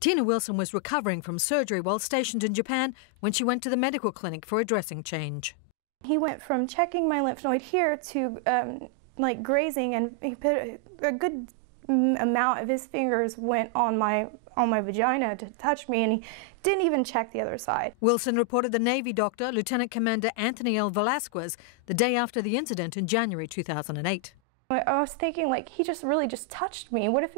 Tina Wilson was recovering from surgery while stationed in Japan when she went to the medical clinic for a dressing change. He went from checking my lymph node here to like grazing, and he put a good amount of his fingers went on my vagina to touch me, and he didn't even check the other side. Wilson reported the Navy doctor, Lieutenant Commander Anthony L. VELASQUEZ, the day after the incident in January 2008. I was thinking, like, he really just touched me. What if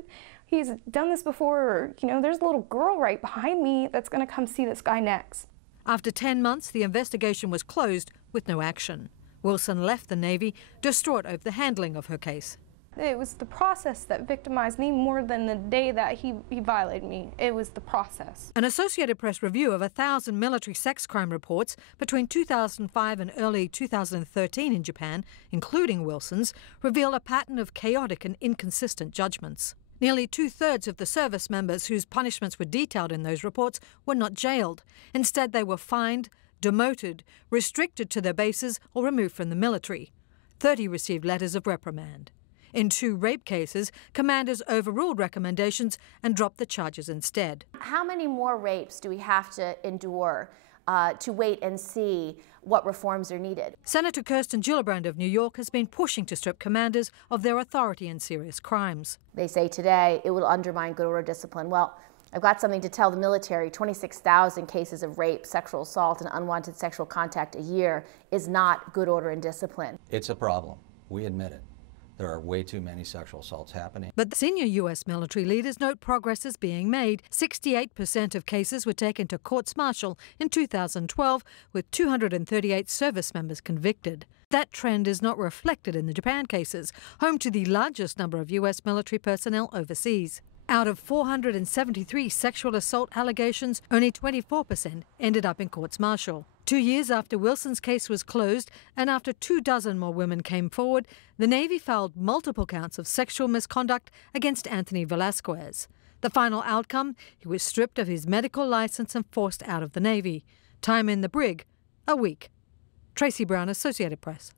he's done this before? Or, you know, there's a little girl right behind me that's going to come see this guy next. After 10 months, the investigation was closed with no action. Wilson left the Navy, distraught over the handling of her case. It was the process that victimized me more than the day that he violated me. It was the process. An Associated Press review of 1,000 military sex crime reports between 2005 and early 2013 in Japan, including Wilson's, revealed a pattern of chaotic and inconsistent judgments. Nearly 2/3 of the service members whose punishments were detailed in those reports were not jailed. Instead, they were fined, demoted, restricted to their bases, or removed from the military. 30 received letters of reprimand. In 2 rape cases, commanders overruled recommendations and dropped the charges instead. How many more rapes do we have to endure to wait and see what reforms are needed? Senator Kirsten Gillibrand of New York has been pushing to strip commanders of their authority in serious crimes. They say today it will undermine good order discipline. Well, I've got something to tell the military. 26,000 cases of rape, sexual assault, and unwanted sexual contact a year is not good order and discipline. It's a problem. We admit it. There are way too many sexual assaults happening. But the senior U.S. military leaders note progress is being made. 68% of cases were taken to courts-martial in 2012, with 238 service members convicted. That trend is not reflected in the Japan cases, home to the largest number of U.S. military personnel overseas. Out of 473 sexual assault allegations, only 24% ended up in courts-martial. 2 years after Wilson's case was closed and after 24 more women came forward, the Navy filed multiple counts of sexual misconduct against Anthony VELASQUEZ. The final outcome, he was stripped of his medical license and forced out of the Navy. Time in the brig, a week. Tracy Brown, Associated Press.